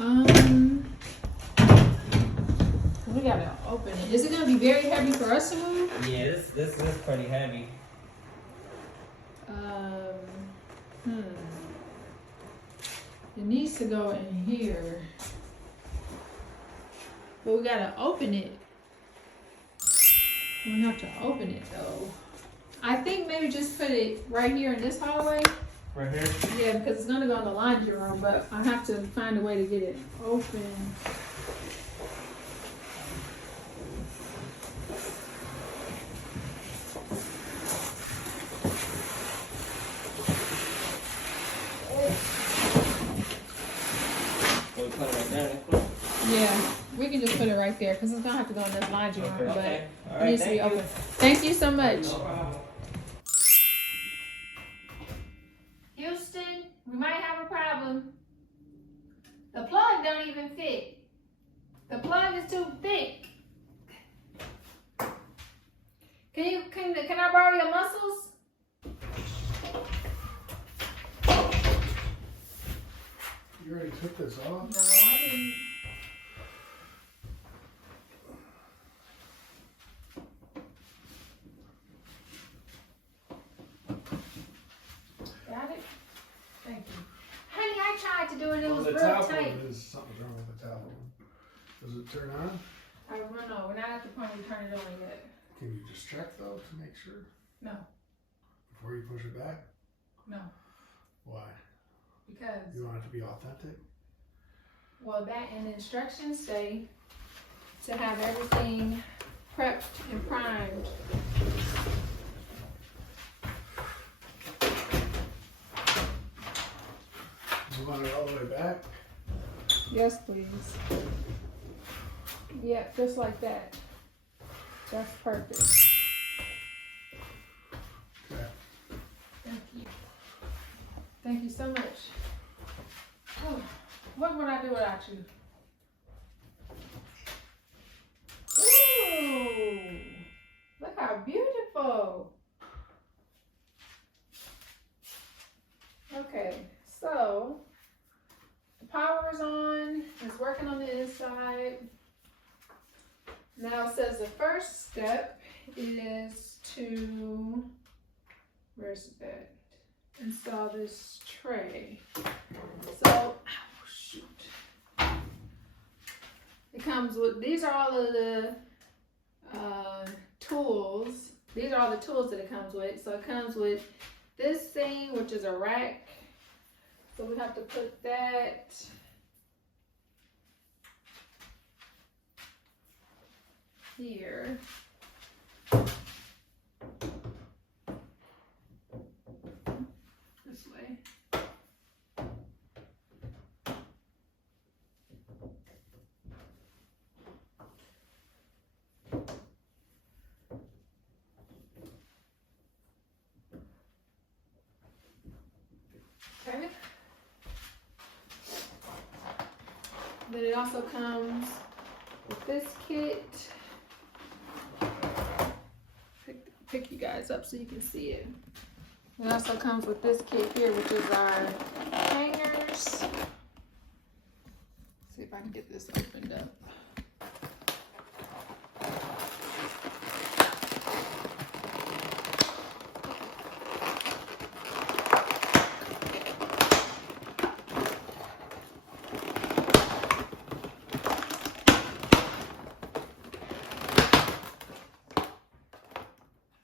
We gotta open it. Is it gonna be very heavy for us to move? Yeah, this is pretty heavy. It needs to go in here. But we gotta open it. We have to open it though. I think maybe just put it right here in this hallway. Right here? Yeah, because it's gonna go in the laundry room, but I have to find a way to get it open. So we put it right there. Yeah, we can just put it right there because it's gonna have to go in this laundry room, but Okay. All it right, needs to be thank you. open. Thank you so much. No problem. Houston, we might have a problem. The plug don't even fit. The plug is too thick. Can I borrow your muscles? You already took this off? No, I didn't. Got it? Thank you. Honey, I tried to do it. It was the real towel tight. one is something's wrong with the towel one. Does it turn on? I don't know. We're not at the point we turn it on yet. Can you just check though to make sure No, before you push it back? no, Why? because You want it to be authentic? well, that and the instructions say to have everything prepped and primed. You want it all the way back? Yes, please. Yeah, just like that. That's perfect. Okay. Thank you. Thank you so much. Oh, what would I do without you? Ooh, look how beautiful. Okay, so the power is on. It's working on the inside. Now it says the first step is to, where's that? Install this tray. So, oh shoot. It comes with, these are all of the tools. These are all the tools that it comes with. So it comes with this thing, which is a rack. So we have to put that here. This way. Okay. Then it also comes with this kit. Pick you guys up so you can see it. It also comes with this kit here, which is our hangers. See if I can get this opened up.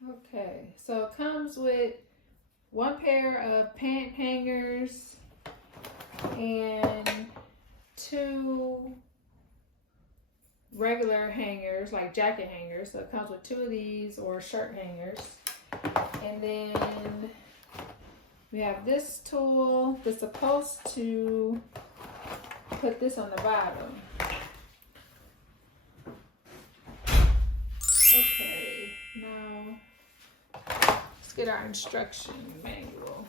Okay, so it comes with one pair of pant hangers and two regular hangers, like jacket hangers. So it comes with two of these or shirt hangers. And then we have this tool that's supposed to put this on the bottom. Okay, now let's get our instruction manual.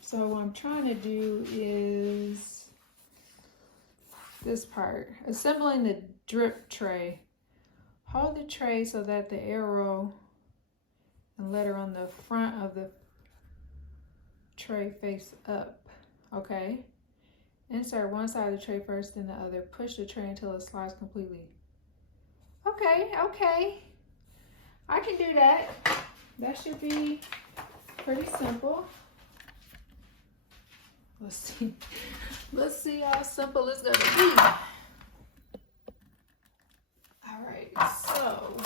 So what I'm trying to do is this part, assembling the drip tray. Hold the tray so that the arrow and letter on the front of the tray face up, okay? Insert one side of the tray first, then the other. Push the tray until it slides completely. Okay, okay. I can do that. That should be pretty simple. Let's see. Let's see how simple it's gonna be. All right, so.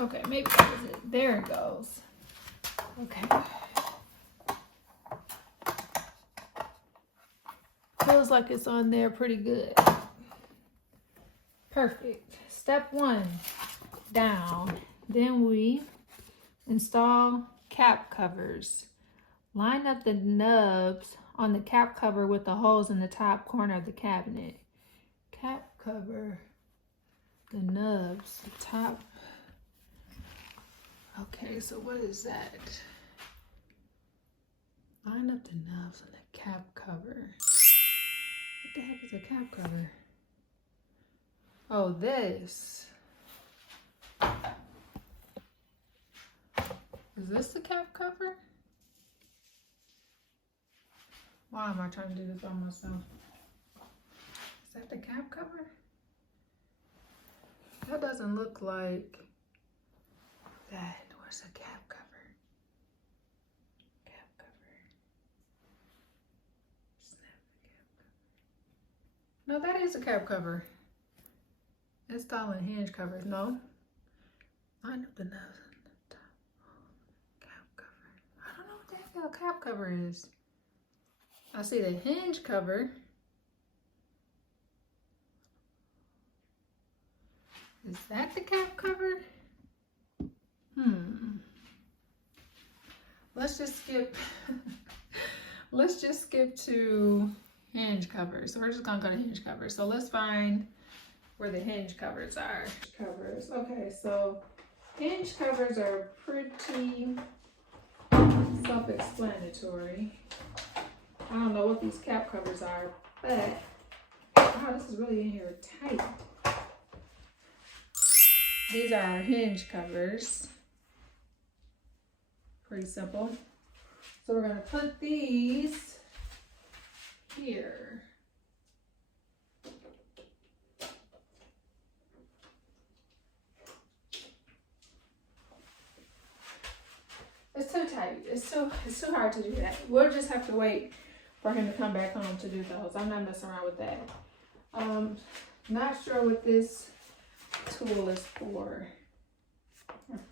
Okay, maybe that was it. There it goes. Okay. Feels like it's on there pretty good. Perfect. Step 1, down. Then we install cap covers. Line up the nubs on the cap cover with the holes in the top corner of the cabinet. Cap cover, the nubs, the top. Okay, so what is that? Line up the nubs on the cap cover. What the heck is a cap cover? Oh, this. Is this the cap cover? Why am I trying to do this by myself? Is that the cap cover? That doesn't look like that. Where's the cap cover? Cap cover. Snap the cap cover. No, that is a cap cover. Installing hinge covers. No. Line up the nose on the top. Cap cover. I don't know what the heck a cap cover is. I see the hinge cover. Is that the cap cover? Let's just skip. Let's just skip to hinge covers. So we're just gonna go to hinge covers. So let's find where the hinge covers are. Covers. Okay, so hinge covers are pretty self-explanatory. I don't know what these cap covers are, but wow, this is really in here tight. These are our hinge covers. Pretty simple. So we're gonna put these here. It's too tight. It's too hard to do that. We'll just have to wait for him to come back home to do those. I'm not messing around with that. Not sure what this tool is for.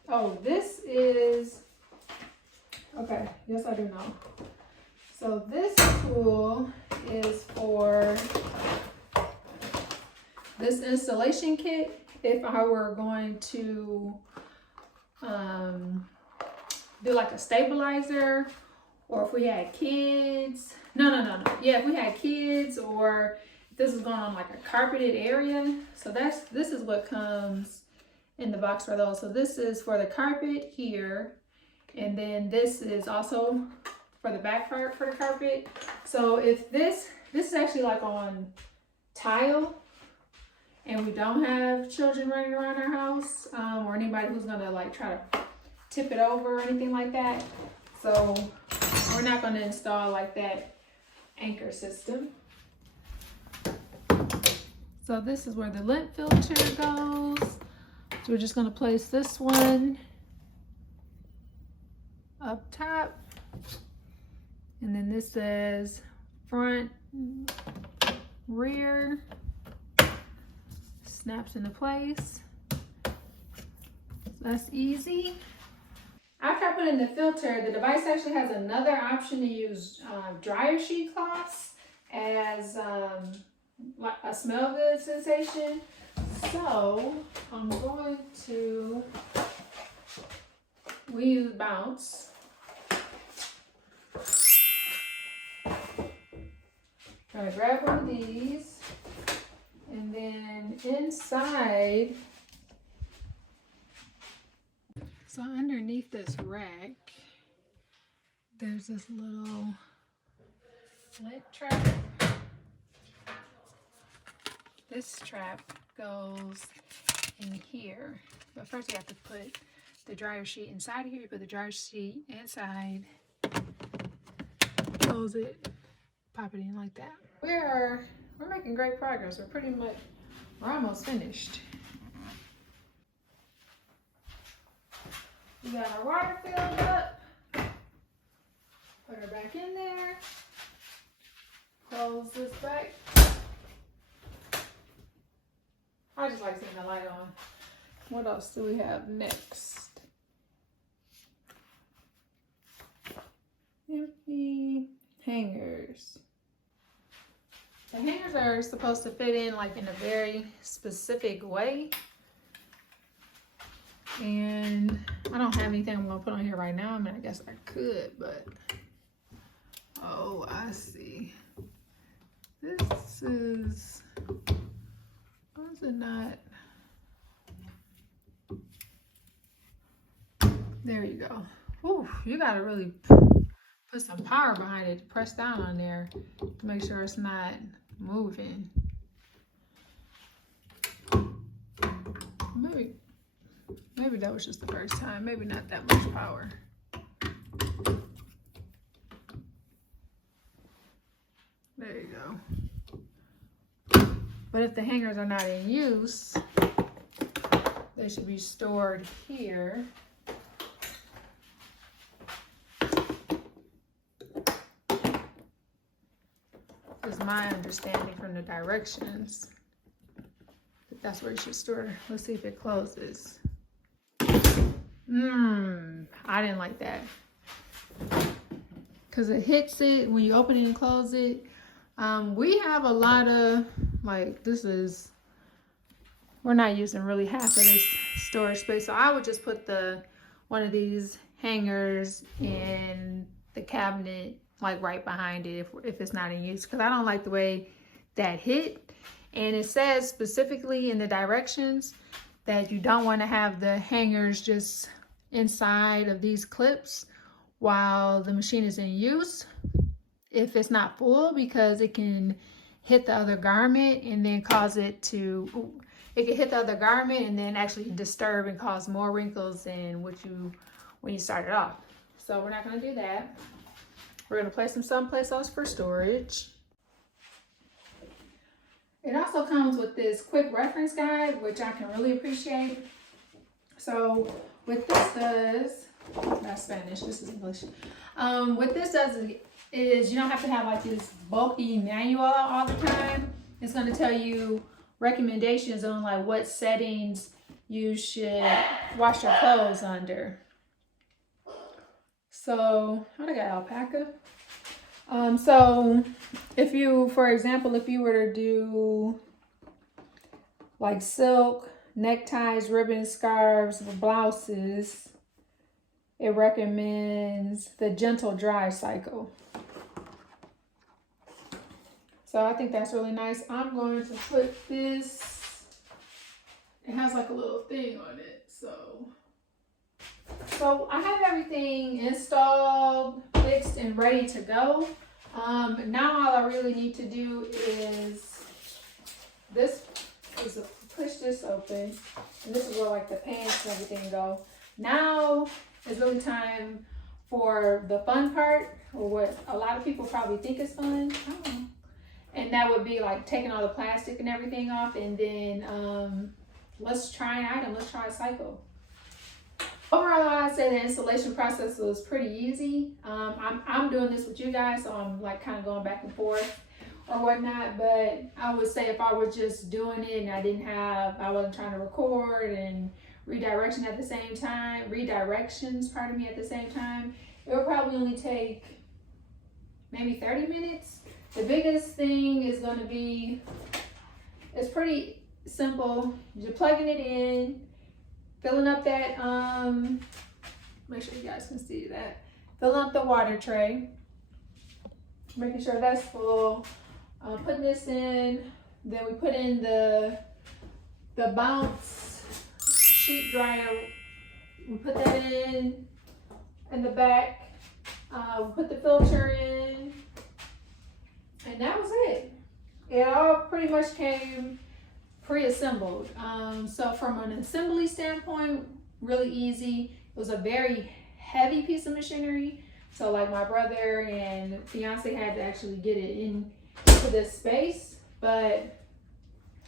Oh, this is, okay, yes I do know. So this tool is for this installation kit. If I were going to do like a stabilizer, or if we had kids. No. Yeah, if we had kids, or this is going on like a carpeted area. So this is what comes in the box for those. So this is for the carpet here, and then this is also for the back part for the carpet. So if this is actually like on tile, and we don't have children running around our house, or anybody who's gonna like try to tip it over or anything like that. So we're not gonna install like that anchor system. So this is where the lint filter goes. So we're just gonna place this one up top. And then this says front, rear, snaps into place. So that's easy. After I put in the filter, the device actually has another option to use dryer sheet cloths as like a smell good sensation. So I'm going to, we use Bounce. I'm gonna grab one of these, and then inside, so underneath this rack there's this little slit trap. This trap goes in here, but first you have to put the dryer sheet inside of here. You put the dryer sheet inside, close it, pop it in like that. We're making great progress. We're almost finished. We got our water filled up. Put her back in there. Close this back. I just like seeing the light on. What else do we have next? Empty hangers. The hangers are supposed to fit in like in a very specific way. And I don't have anything I'm gonna put on here right now. I mean, I guess I could, but oh, I see. This is, why is it not? There you go. Ooh, you gotta really put some power behind it to press down on there to make sure it's not moving. Maybe that was just the first time. Maybe not that much power. There you go. But if the hangers are not in use, they should be stored here. Is my understanding from the directions. That's where you should store. Let's see if it closes. I didn't like that. Because it hits it when you open it and close it. We have a lot of, like, we're not using really half of this storage space. So I would just put one of these hangers in the cabinet, like right behind it if it's not in use. Because I don't like the way that hit. And it says specifically in the directions that you don't want to have the hangers just inside of these clips while the machine is in use if it's not full, because it can hit the other garment and then cause it to, it can hit the other garment and then actually disturb and cause more wrinkles than when you started off. So we're not going to do that. We're going to place them someplace else for storage. It also comes with this quick reference guide, which I can really appreciate. So what this does, that's Spanish, this is English. What this does is you don't have to have like this bulky manual all the time. It's going to tell you recommendations on like what settings you should wash your clothes under. So, I got alpaca. So if you, for example, if you were to do like silk, neckties, ribbons, scarves, blouses, it recommends the gentle dry cycle. So I think that's really nice. I'm going to put this, it has like a little thing on it. So I have everything installed, fixed, and ready to go. Now all I really need to do is push this open, and this is where like the pants and everything go. Now is really time for the fun part, or what a lot of people probably think is fun. I don't know. And that would be like taking all the plastic and everything off, and then let's try an item, let's try a cycle. Overall, I'd say the installation process was pretty easy. I'm doing this with you guys, so I'm like kind of going back and forth or whatnot. But I would say if I were just doing it and I wasn't trying to record and redirections at the same time, at the same time, it would probably only take maybe 30 minutes. The biggest thing is going to be, it's pretty simple. You're plugging it in, filling up that, make sure you guys can see that. Filling up the water tray, making sure that's full. Putting this in, then we put in the bounce sheet dryer. We put that in the back. Put the filter in, and that was it. It all pretty much came pre-assembled. So from an assembly standpoint, really easy. It was a very heavy piece of machinery. So like my brother and fiance had to actually get it into this space, but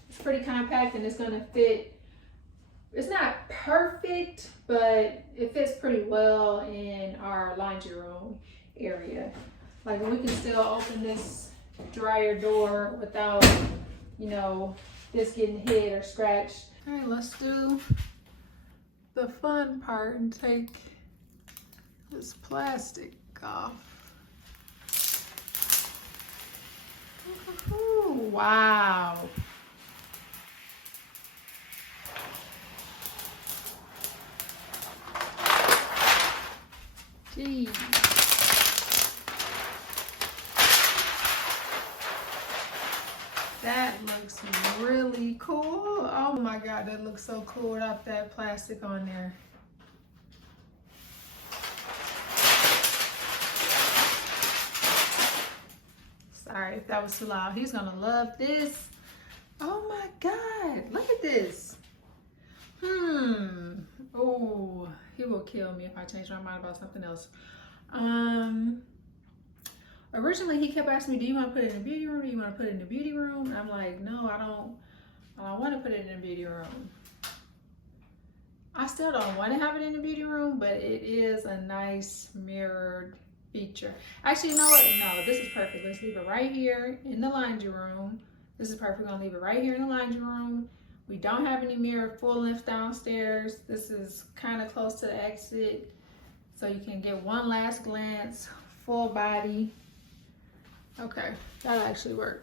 it's pretty compact and it's gonna fit. It's not perfect, but it fits pretty well in our laundry room area. Like we can still open this dryer door without, you know, this getting hit or scratched. All right, let's do the fun part and take this plastic off. Ooh, wow. Jeez. That looks really cool. Oh my God, that looks so cool without that plastic on there. Sorry if that was too loud. He's gonna love this. Oh my God, look at this. Oh, he will kill me if I change my mind about something else. Originally he kept asking me, do you want to put it in the beauty room? Do you want to put it in the beauty room? And I'm like, no, I don't want to put it in the beauty room. I still don't want to have it in the beauty room, but it is a nice mirrored feature. Actually, you know what? No, this is perfect. Let's leave it right here in the laundry room. This is perfect. We're gonna leave it right here in the laundry room. We don't have any mirror full length downstairs. This is kind of close to the exit, so you can get one last glance, full body. Okay, that'll actually work.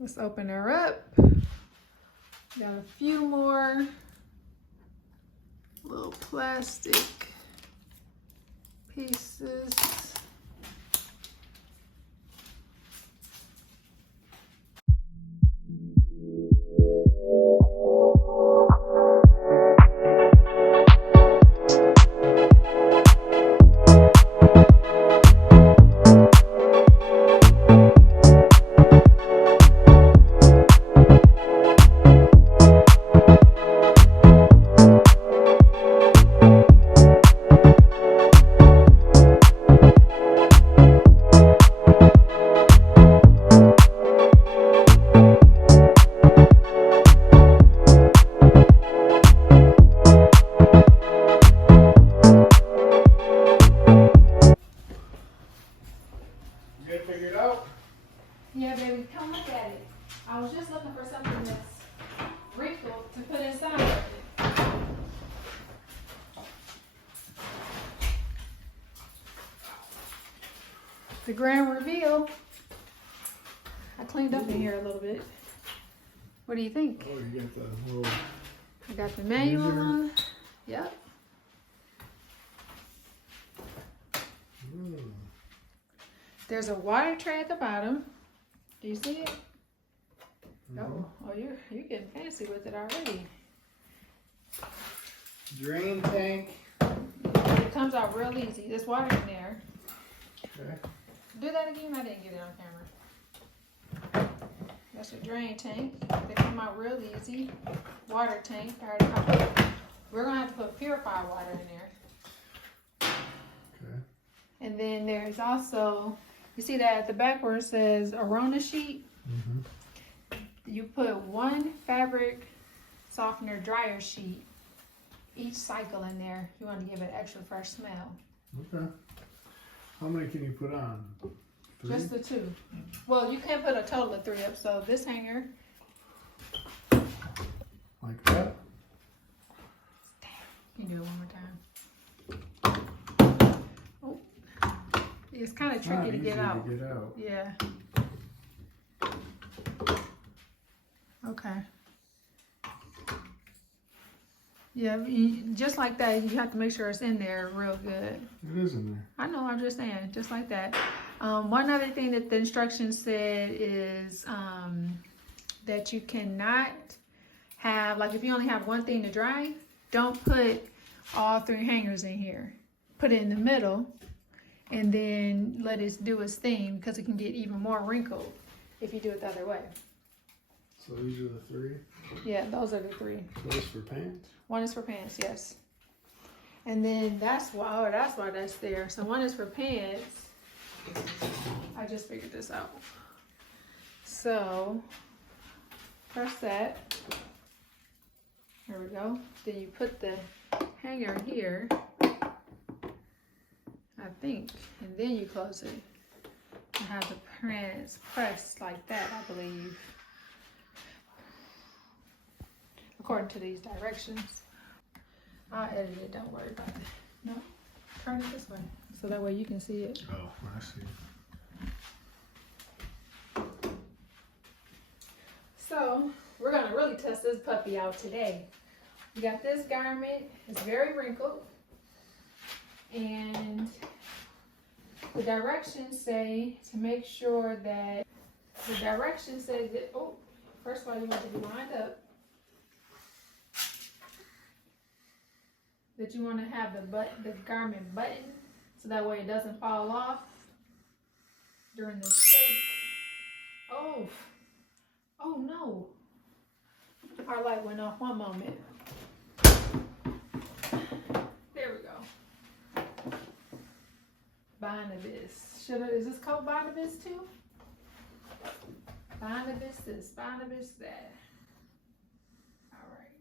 Let's open her up. Got a few more little plastic pieces. Yeah, baby, come look at it. I was just looking for something that's wrinkled to put inside of it. The grand reveal. I cleaned up in here a little bit. What do you think? Oh, you got the little... I got the manual on. Yep. There's a water tray at the bottom. Do you see it? Oh, you're getting fancy with it already. Drain tank. It comes out real easy. There's water in there. Okay. Do that again. I didn't get it on camera. That's your drain tank. They come out real easy. Water tank. We're gonna have to put purified water in there. Okay. And then there's also, you see that at the back where it says Arona sheet? You put one fabric softener dryer sheet each cycle in there. You want to give it extra fresh smell. Okay. How many can you put on? 3? Just the 2. Well, you can put a total of 3 up. So this hanger. Like that? You can do it one more time. Oh, it's kind of tricky to get out. Yeah. Okay. Yeah, just like that, you have to make sure it's in there real good. It is in there. I know, I'm just saying, just like that. One other thing that the instructions said is that you cannot have, like if you only have one thing to dry, don't put all 3 hangers in here. Put it in the middle and then let it do its thing, because it can get even more wrinkled if you do it the other way. So these are the three? Yeah, those are the three. Those for pants? One is for pants, yes. And then that's why that's there. So one is for pants. I just figured this out. So press that. There we go. Then you put the hanger here, I think, and then you close it and have the pants pressed like that, I believe, according to these directions. I'll edit it, don't worry about it. No, turn it this way so that way you can see it. Oh, I see. So we're gonna really test this puppy out today. We got this garment, it's very wrinkled, and the directions say to make sure that, the directions say that, oh, first of all you want to be lined up, that you want to have the garment buttoned so that way it doesn't fall off during the shake. Oh no, our light went off one moment. There we go. Barnabas. Is this called Barnabas too? Barnabas this, Barnabas that. All right.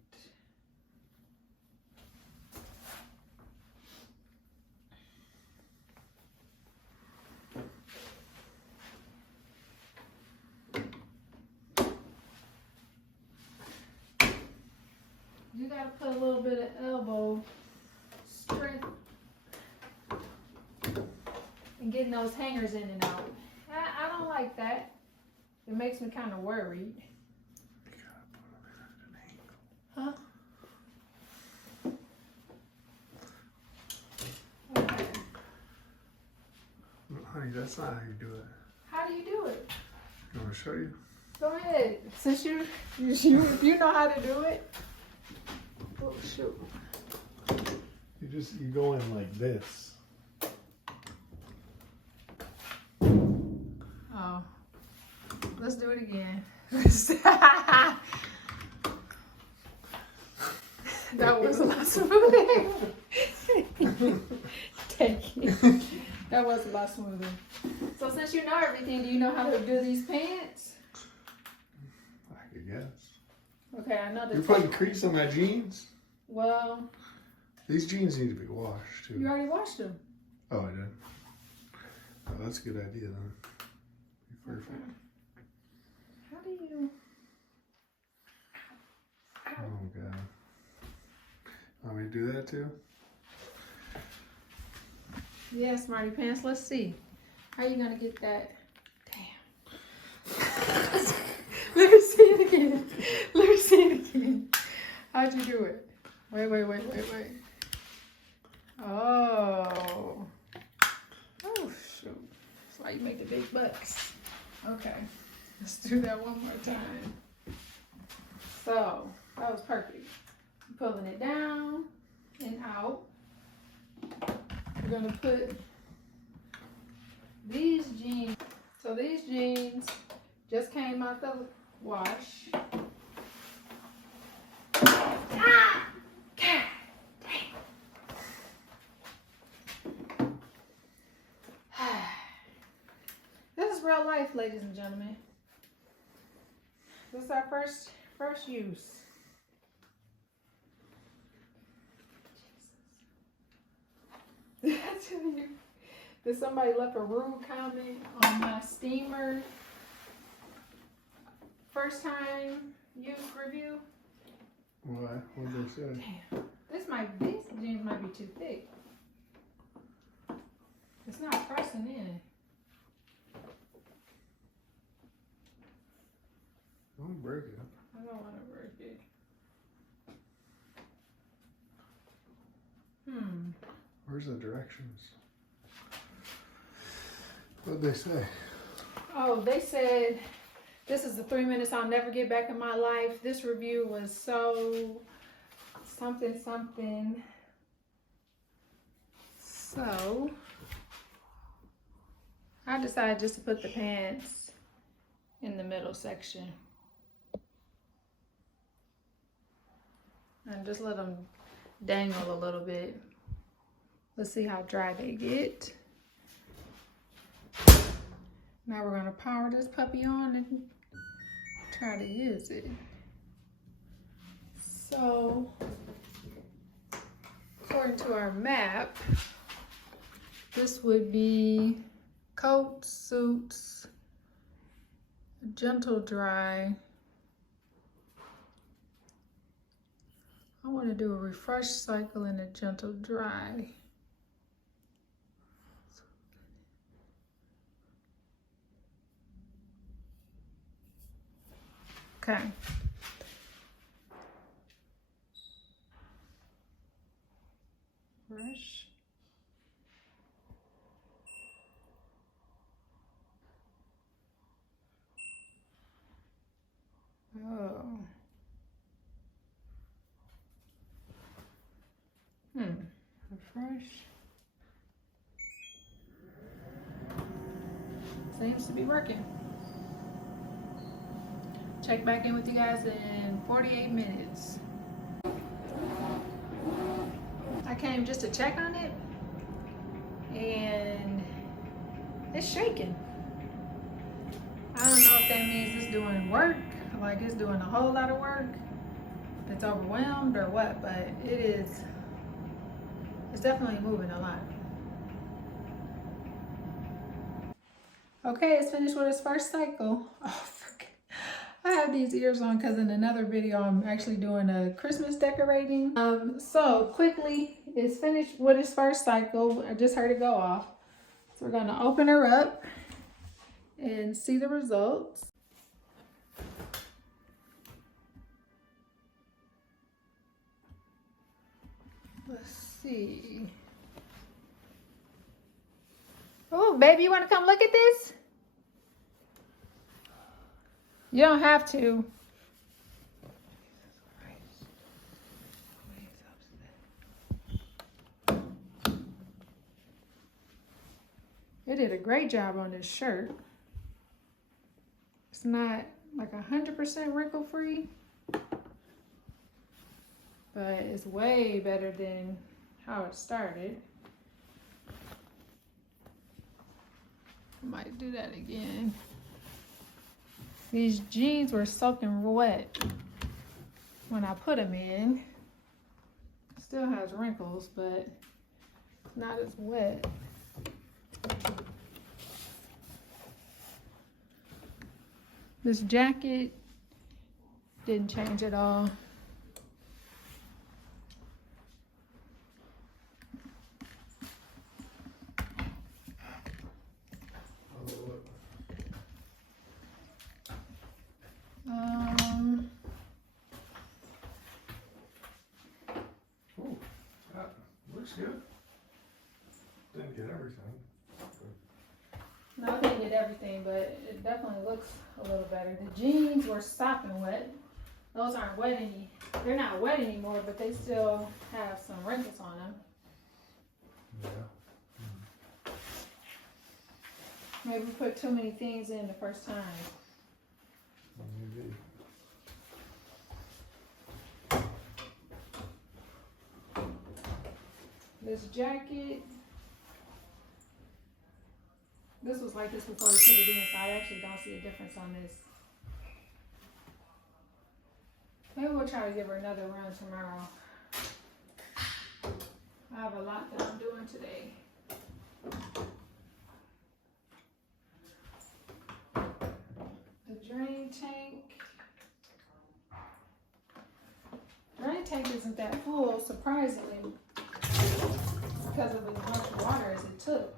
You gotta put a little bit of elbow strength and getting those hangers in and out. I don't like that. It makes me kind of worried. You gotta put them in at an angle. Huh? Okay. No, honey, that's not how you do it. How do you do it? You want to show you? Go ahead. Since if you know how to do it. Oh shoot. You go in like this. Oh. Let's do it again. That was a lot smoother. Take it. That was a lot smoother. So since you know everything, do you know how to do these pants? I could guess. Okay, I know the You're putting crease on my jeans? Well, These jeans need to be washed too. you already washed them. Oh, I did. Oh, that's a good idea then. Be perfect. Okay. How do you? Oh god. Want me to do that too? Yeah, Smarty Pants. Let's see. How are you gonna get that? Damn. Let me see it again. Let me see it again. How'd you do it? Wait. Oh. Oh shoot. That's why you make the big bucks. Okay. Let's do that one more time. So that was perfect. Pulling it down and out. We're gonna put these jeans. So these jeans just came out the wash. Ah! God dang. This is real life, ladies and gentlemen. This is our first use. Did I tell you that somebody left a rude comment on my steamer first time use review? Why? What did they say? Damn, these jeans might be too thick. It's not pressing in. Don't break it. I don't want to break it. Where's the directions? What'd they say? Oh, they said this is the 3 minutes I'll never get back in my life. This review was so something. So I decided just to put the pants in the middle section. And just let them dangle a little bit. Let's see how dry they get. Now we're gonna power this puppy on and try to use it. So, according to our map, this would be coats, suits, gentle dry. I want to do a refresh cycle and a gentle dry. Okay. Fresh. Oh. Refresh. Seems to be working. Check back in with you guys in 48 minutes. I came just to check on it and it's shaking. I don't know if that means it's doing work, like it's doing a whole lot of work, it's overwhelmed or what, but it's definitely moving a lot. Okay, it's finished with its first cycle. Oh, I have these ears on because in another video I'm actually doing a Christmas decorating. So quickly, it's finished with its first cycle. I just heard it go off. So we're gonna open her up and see the results. Let's see. Oh, baby, you want to come look at this? You don't have to. They did a great job on this shirt. It's not like 100% wrinkle free, but it's way better than how it started. I might do that again. These jeans were soaking wet when I put them in. Still has wrinkles, but it's not as wet. This jacket didn't change at all. Looks good. Didn't get everything. No, I didn't get everything, but it definitely looks a little better. The jeans were sopping wet. Those aren't wet any. They're not wet anymore, but they still have some wrinkles on them. Yeah. Maybe we put too many things in the first time. Maybe. This jacket, this was like this before we put it in, so I actually don't see a difference on this. Maybe we'll try to give her another run tomorrow. I have a lot that I'm doing today. The drain tank. Drain tank isn't that full, surprisingly, because of as much water as it took.